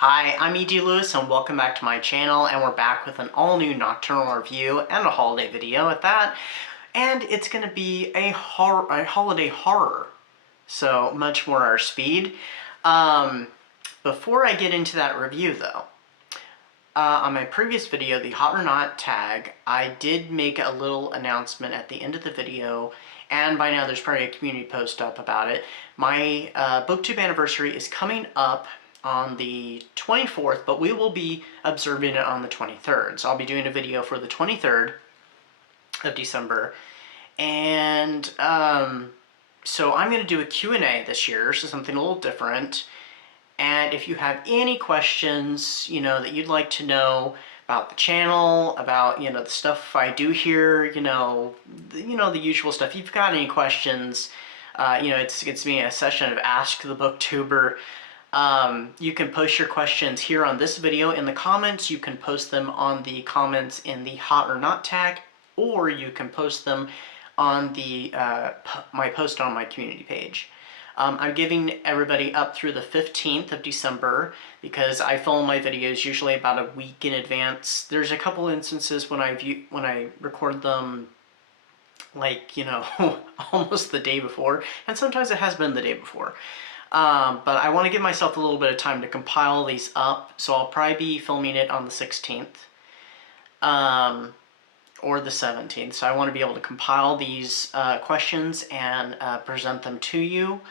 Hi, I'm E.D. Lewis and welcome back to my channel, and we're back with an all-new nocturnal review and a holiday video at that. And it's going to be a holiday horror, so much more our speed. Before I get into that review though, on my previous video, the Hot or Not tag, I did make a little announcement at the end of the video, and by now there's probably a community post up about it. My BookTube anniversary is coming up on the 24th, but we will be observing it on the 23rd. So I'll be doing a video for the 23rd of December. And so I'm going to do a Q&A this year, so something a little different. And if you have any questions, that you'd like to know about the channel, about, the stuff I do here, the usual stuff. If you've got any questions, it's me a session of Ask the Booktuber. You can post your questions here on this video in the comments. You can post them on the comments in the Hot or Not tag, or you can post them on the my post on my community page. I'm giving everybody up through the 15th of December because I film my videos usually about a week in advance. There's a couple instances when I record them like, almost the day before, and sometimes it has been the day before. But I want to give myself a little bit of time to compile these up, so I'll probably be filming it on the 16th or the 17th. So I want to be able to compile these questions and present them to you.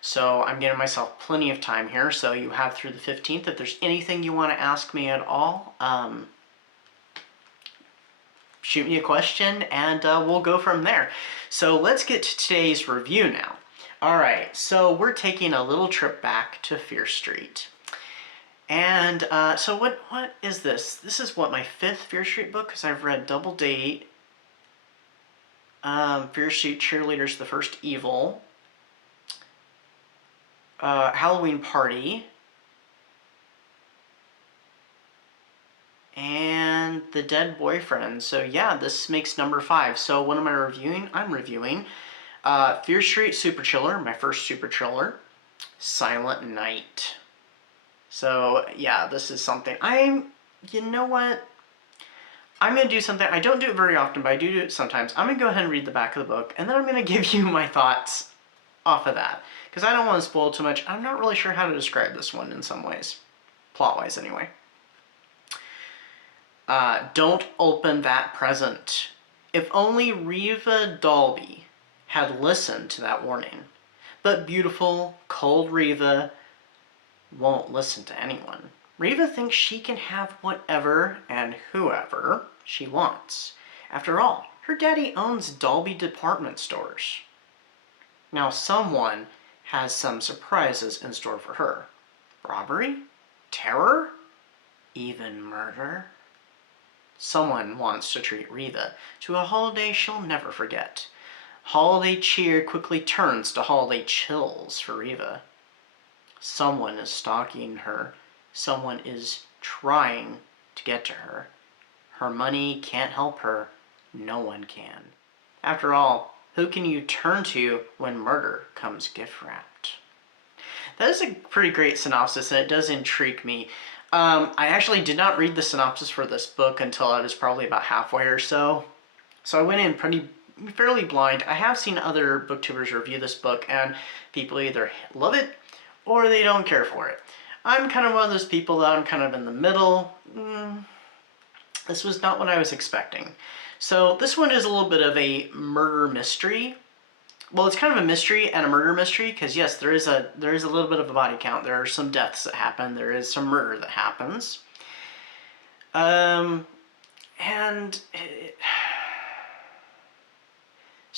So I'm giving myself plenty of time here. So you have through the 15th. If there's anything you want to ask me at all, shoot me a question and we'll go from there. So let's get to today's review now. Alright, so we're taking a little trip back to Fear Street. And so what is this? This is what, my 5th Fear Street book, because I've read Double Date, Fear Street Cheerleaders, The First Evil, Halloween Party, and The Dead Boyfriend. So yeah, this makes number 5. So what am I reviewing? I'm reviewing Fear Street Super Chiller, my first super chiller, Silent Night. So yeah, this is something you know what? I'm going to do something, I don't do it very often, but I do it sometimes. I'm going to go ahead and read the back of the book, and then I'm going to give you my thoughts off of that. Because I don't want to spoil too much. I'm not really sure how to describe this one in some ways. Plot-wise, anyway. Don't open that present. If only Reva Dalby had listened to that warning. But beautiful, cold Reva won't listen to anyone. Reva thinks she can have whatever and whoever she wants. After all, her daddy owns Dalby department stores. Now someone has some surprises in store for her. Robbery? Terror? Even murder? Someone wants to treat Reva to a holiday she'll never forget. Holiday cheer quickly turns to holiday chills for Reva. Someone is stalking her. Someone is trying to get to her. Her money can't help her. No one can. After all, who can you turn to when murder comes gift-wrapped? That is a pretty great synopsis, and it does intrigue me. I actually did not read the synopsis for this book until I was probably about halfway or so. So I went in fairly blind. I have seen other booktubers review this book, and people either love it or they don't care for it. I'm kind of one of those people that I'm kind of in the middle. This was not what I was expecting. So this one is a little bit of a murder mystery. Well, it's kind of a mystery and a murder mystery, because yes, there is a little bit of a body count. There are some deaths that happen. There is some murder that happens.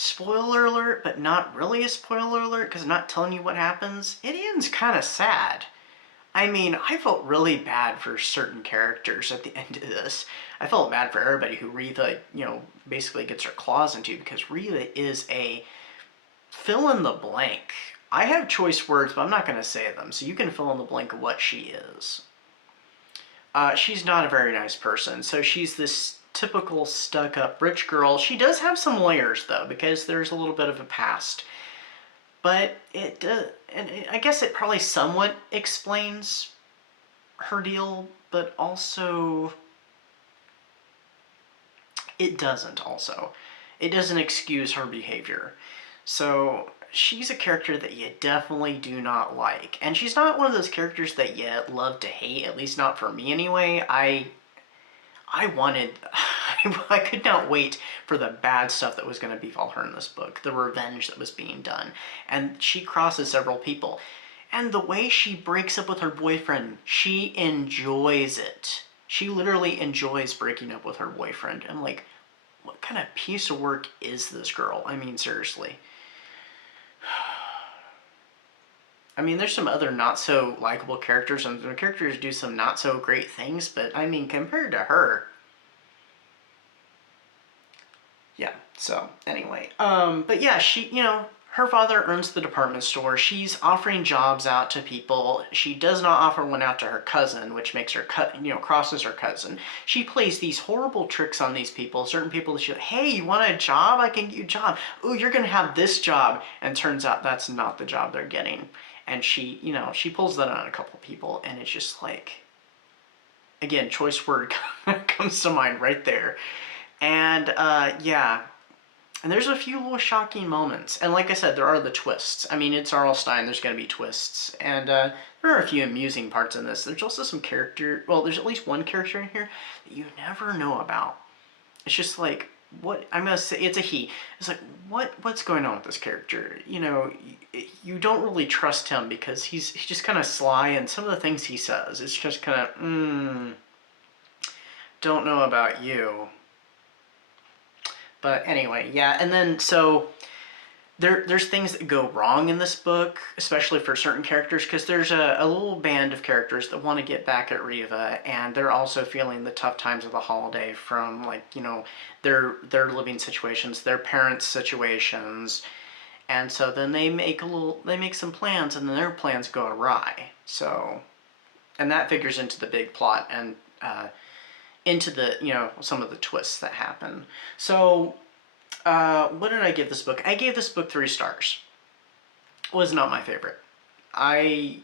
Spoiler alert, but not really a spoiler alert, because I'm not telling you what happens. It ends kind of sad. I mean, I felt really bad for certain characters at the end of this. I felt bad for everybody who Reva, basically gets her claws into, because Reva is a fill in the blank. I have choice words, but I'm not going to say them, so you can fill in the blank of what she is. She's not a very nice person, so she's this typical stuck-up rich girl. She does have some layers, though, because there's a little bit of a past. But it, and I guess it probably somewhat explains her deal, but also it doesn't also. It doesn't excuse her behavior. So she's a character that you definitely do not like. And she's not one of those characters that you love to hate, at least not for me anyway. I wanted, I could not wait for the bad stuff that was going to befall her in this book, the revenge that was being done. And she crosses several people. And the way she breaks up with her boyfriend, she enjoys it. She literally enjoys breaking up with her boyfriend. I'm like, what kind of piece of work is this girl? I mean, seriously. I mean, there's some other not so likable characters, and the characters do some not so great things, but I mean, compared to her, yeah. So anyway, but yeah, she, her father owns the department store. She's offering jobs out to people. She does not offer one out to her cousin, which makes her crosses her cousin. She plays these horrible tricks on these people. Certain people, she's like, hey, you want a job? I can get you a job. Oh, you're gonna have this job, and turns out that's not the job they're getting. And she, she pulls that on a couple people, and it's just like, again, choice word comes to mind right there. And yeah, and there's a few little shocking moments. And like I said, there are the twists. I mean, it's R.L. Stine, there's going to be twists. And there are a few amusing parts in this. There's also some character, well, there's at least one character in here that you never know about. It's just like, what, I'm going to say, it's a he. It's like, what's going on with this character? You don't really trust him because he's just kind of sly, and some of the things he says, it's just kind of, don't know about you. But anyway, yeah, and then so there's things that go wrong in this book, especially for certain characters, because there's a little band of characters that want to get back at Riva, and they're also feeling the tough times of the holiday from, like, their living situations, their parents' situations, and so then they make some plans, and then their plans go awry. So, and that figures into the big plot and into the some of the twists that happen. So what did I give this book? I gave this book 3 stars. It was not my favorite. I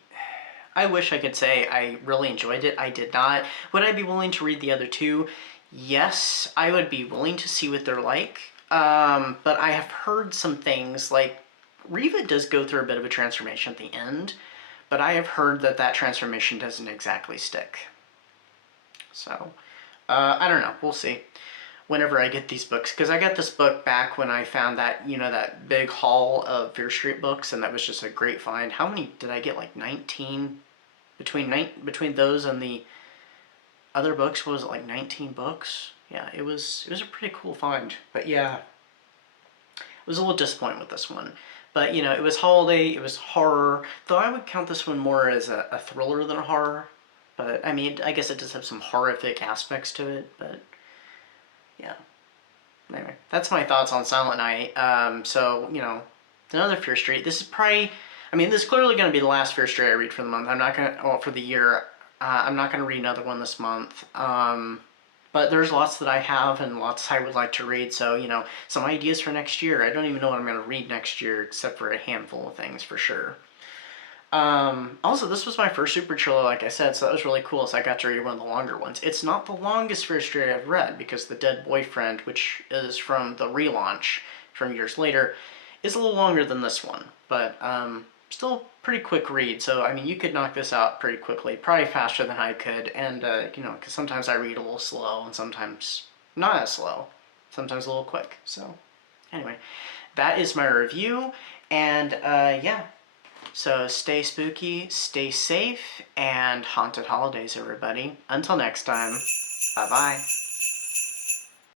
wish I could say I really enjoyed it. I did not. Would I be willing to read the other 2? Yes, I would be willing to see what they're like. But I have heard some things, like Riva does go through a bit of a transformation at the end, but I have heard that transformation doesn't exactly stick. So I don't know. We'll see whenever I get these books, because I got this book back when I found that, that big haul of Fear Street books, and that was just a great find. How many did I get? Like 19 between those and the other books. What was it, like 19 books? Yeah, it was a pretty cool find. But yeah, I was a little disappointed with this one. But it was holiday, it was horror, though I would count this one more as a thriller than a horror. But I mean, I guess it does have some horrific aspects to it, but yeah. Anyway, that's my thoughts on Silent Night. So, another Fear Street. This is probably, I mean, this is clearly going to be the last Fear Street I read for the month. I'm not going to, for the year. I'm not going to read another one this month. But there's lots that I have and lots I would like to read. So, some ideas for next year. I don't even know what I'm going to read next year, except for a handful of things for sure. Also, this was my first Super Triller, like I said, so that was really cool, so I got to read one of the longer ones. It's not the longest Fear Street I've read, because The Dead Boyfriend, which is from the relaunch from years later, is a little longer than this one. But, still pretty quick read, so, I mean, you could knock this out pretty quickly, probably faster than I could, and, because sometimes I read a little slow, and sometimes not as slow, sometimes a little quick, so, anyway. That is my review, and, yeah. So stay spooky, stay safe, and haunted holidays, everybody. Until next time, bye-bye.